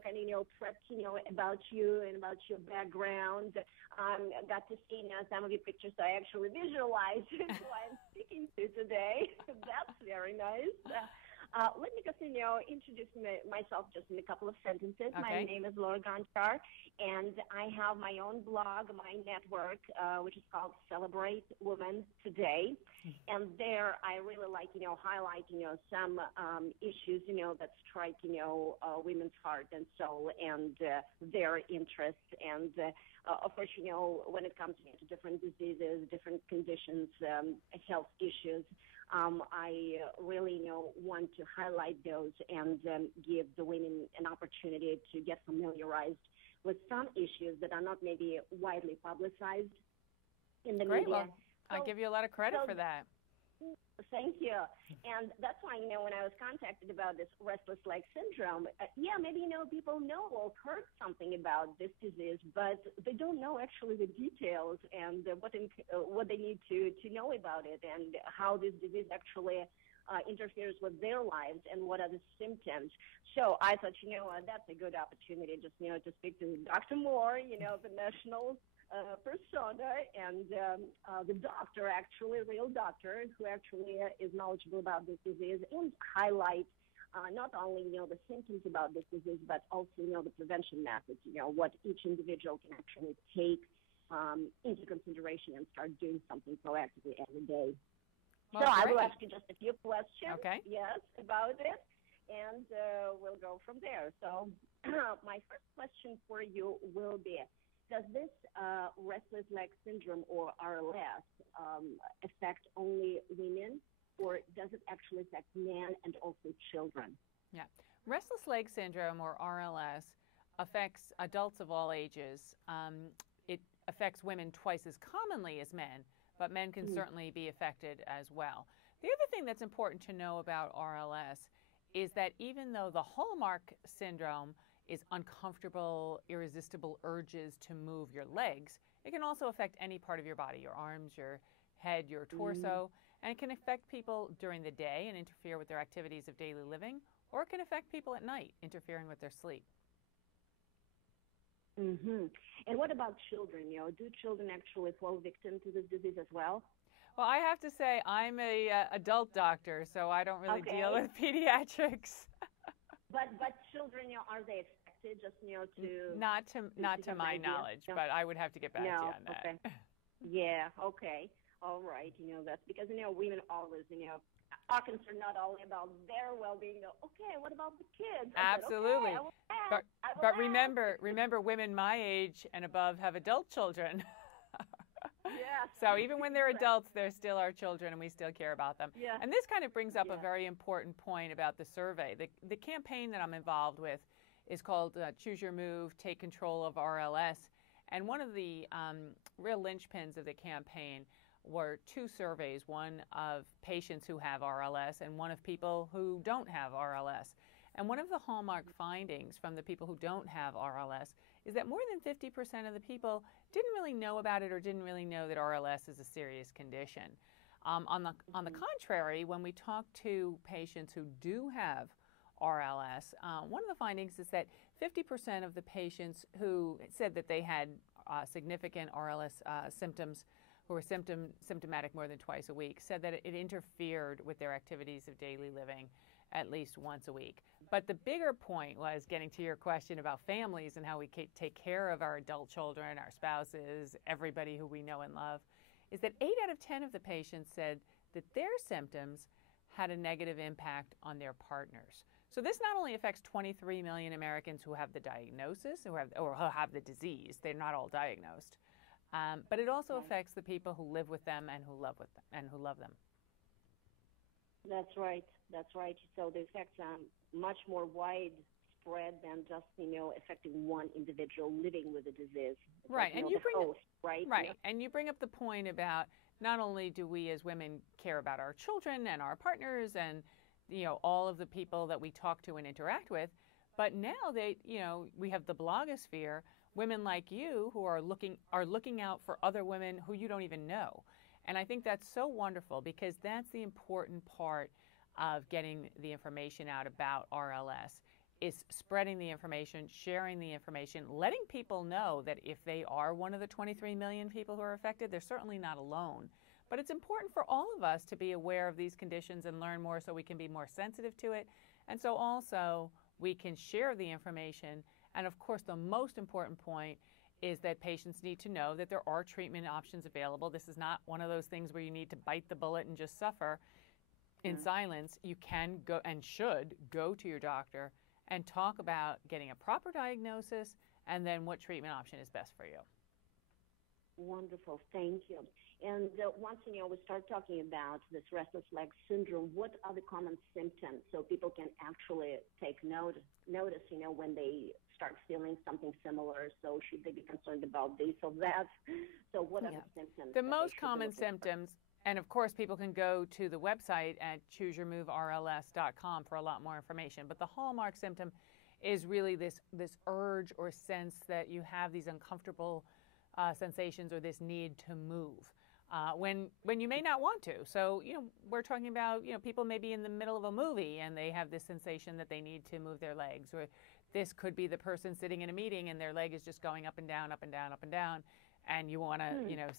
kind of, prepped, about you and about your background. Got to see, some of your pictures. So I actually visualized who I'm speaking to today. That's very nice. Let me just, introduce myself just in a couple of sentences. Okay. My name is Laura Gonchar, and I have my own blog, my network, which is called Celebrate Women Today. And there I really like, highlight, some issues, that strike, women's heart and soul and their interests. And, of course, when it comes to different diseases, different conditions, health issues, I really, want to highlight those and give the women an opportunity to get familiarized with some issues that are not maybe widely publicized in the Great. media. Well, I give you a lot of credit for that. Thank you. And that's why, when I was contacted about this restless leg syndrome, maybe, people know or heard something about this disease, but they don't know actually the details and what they need to know about it and how this disease actually interferes with their lives and what are the symptoms. So I thought, that's a good opportunity just, to speak to Dr. Moore, the national persona, and the doctor, actually, real doctor, who actually is knowledgeable about this disease, and highlight not only, the symptoms about this disease, but also, the prevention methods, what each individual can actually take into consideration and start doing something proactively every day. Well, so I great. will ask you just a few questions, Okay. yes, about it, and we'll go from there. So my first question for you will be, does this restless leg syndrome, or RLS, affect only women, or does it actually affect men and also children? Yeah. Restless leg syndrome, or RLS, affects adults of all ages. It affects women twice as commonly as men, but men can certainly be affected as well. The other thing that's important to know about RLS is that even though the hallmark syndrome is uncomfortable, irresistible urges to move your legs, it can also affect any part of your body, your arms, your head, your torso, and it can affect people during the day and interfere with their activities of daily living, or it can affect people at night, interfering with their sleep. And what about children? Do children actually fall victim to this disease as well? Well, I have to say I'm a adult doctor, so I don't really deal with pediatrics. But children, are they affected? Just to not to my knowledge, but I would have to get back to you on that. Okay. Yeah. Okay. All right. That's because women always are concerned not only about their well-being. Okay, what about the kids? Absolutely. Said, okay, but remember, women my age and above have adult children. Yes. So even when they're adults, they're still our children, and we still care about them. Yeah. And this kind of brings up a very important point about the survey. The campaign that I'm involved with is called Choose Your Move, Take Control of RLS. And one of the real linchpins of the campaign were two surveys, one of patients who have RLS and one of people who don't have RLS. And one of the hallmark findings from the people who don't have RLS is that more than 50% of the people didn't really know about it or didn't really know that RLS is a serious condition. On the contrary, when we talk to patients who do have RLS, one of the findings is that 50% of the patients who said that they had significant RLS symptoms, who were symptomatic more than twice a week, said that it interfered with their activities of daily living at least once a week. But the bigger point was getting to your question about families and how we take care of our adult children, our spouses, everybody who we know and love, is that 8 out of 10 of the patients said that their symptoms had a negative impact on their partners. So this not only affects 23 million Americans who have the diagnosis or have the disease, they're not all diagnosed, but it also affects the people who live with them and who love them. That's right. That's right. So the effects are much more widespread than just affecting one individual living with the disease. Right, and you bring host, right? Right, and you bring up the point about not only do we as women care about our children and our partners and all of the people that we talk to and interact with, but now we have the blogosphere, women like you who are looking out for other women who you don't even know. And I think that's so wonderful because that's the important part of getting the information out about RLS, is spreading the information, sharing the information, letting people know that if they are one of the 23 million people who are affected, they're certainly not alone. But it's important for all of us to be aware of these conditions and learn more so we can be more sensitive to it. And so also we can share the information. And of course, the most important point is that patients need to know that there are treatment options available. This is not one of those things where you need to bite the bullet and just suffer in silence. You can go and should go to your doctor and talk about getting a proper diagnosis and then what treatment option is best for you. Wonderful, thank you. And once we start talking about this restless leg syndrome, what are the common symptoms so people can actually take notice, when they start feeling something similar? So should they be concerned about this or that? So what are the symptoms? The most common symptoms, and of course people can go to the website at chooseyourmoverls.com for a lot more information, but the hallmark symptom is really this urge or sense that you have these uncomfortable sensations or this need to move when you may not want to. So, we're talking about, people may be in the middle of a movie and they have this sensation that they need to move their legs, or this could be the person sitting in a meeting and their leg is just going up and down, up and down, up and down. And you want to,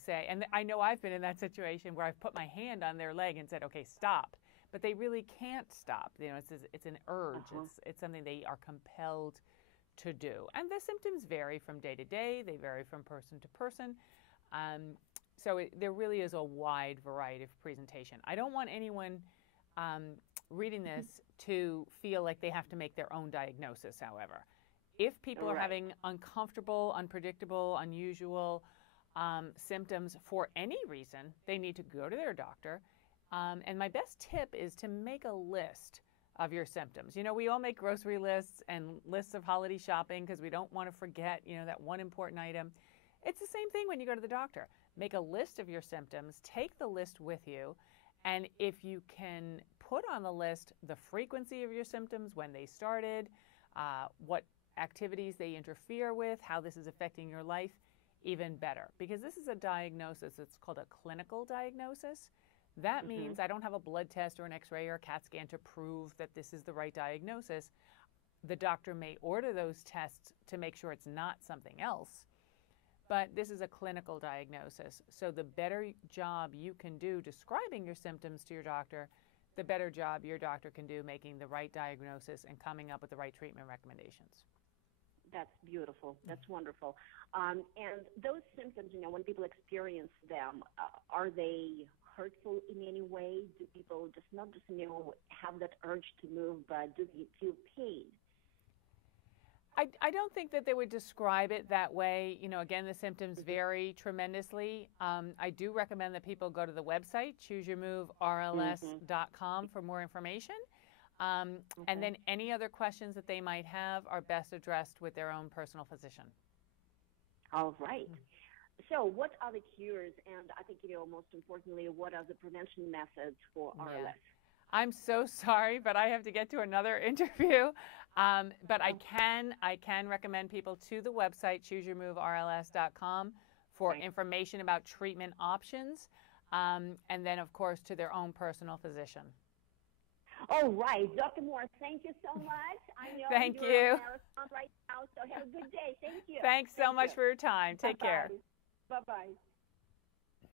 say, and I know I've been in that situation where I've put my hand on their leg and said, okay, stop. But they really can't stop. It's an urge. It's something they are compelled to do. And the symptoms vary from day to day. They vary from person to person. So there really is a wide variety of presentation. I don't want anyone reading this to feel like they have to make their own diagnosis, however. If people are having uncomfortable, unpredictable, unusual symptoms for any reason, they need to go to their doctor. And my best tip is to make a list of your symptoms. We all make grocery lists and lists of holiday shopping because we don't want to forget, that one important item. It's the same thing when you go to the doctor. Make a list of your symptoms, take the list with you, and if you can put on the list the frequency of your symptoms, when they started, what activities they interfere with, how this is affecting your life, even better. Because this is a diagnosis. It's called a clinical diagnosis. That means I don't have a blood test or an x-ray or a CAT scan to prove that this is the right diagnosis. The doctor may order those tests to make sure it's not something else, but this is a clinical diagnosis. So the better job you can do describing your symptoms to your doctor, the better job your doctor can do making the right diagnosis and coming up with the right treatment recommendations. That's beautiful. That's wonderful. And those symptoms, when people experience them, are they hurtful in any way? Do people just not just, have that urge to move, but do they feel pain? I don't think that they would describe it that way. Again, the symptoms vary tremendously. I do recommend that people go to the website, chooseyourmoverls.com for more information. And then any other questions that they might have are best addressed with their own personal physician. All right. So what are the cures? And I think, most importantly, what are the prevention methods for RLS? I'm so sorry, but I have to get to another interview. But I can recommend people to the website, chooseyourmoverls.com, for information about treatment options, and then, of course, to their own personal physician. All right. Dr. Moore, thank you so much. I know thank you're you. on marathon right now, so have a good day. Thank you. Thanks so much for your time. Take care. Bye-bye.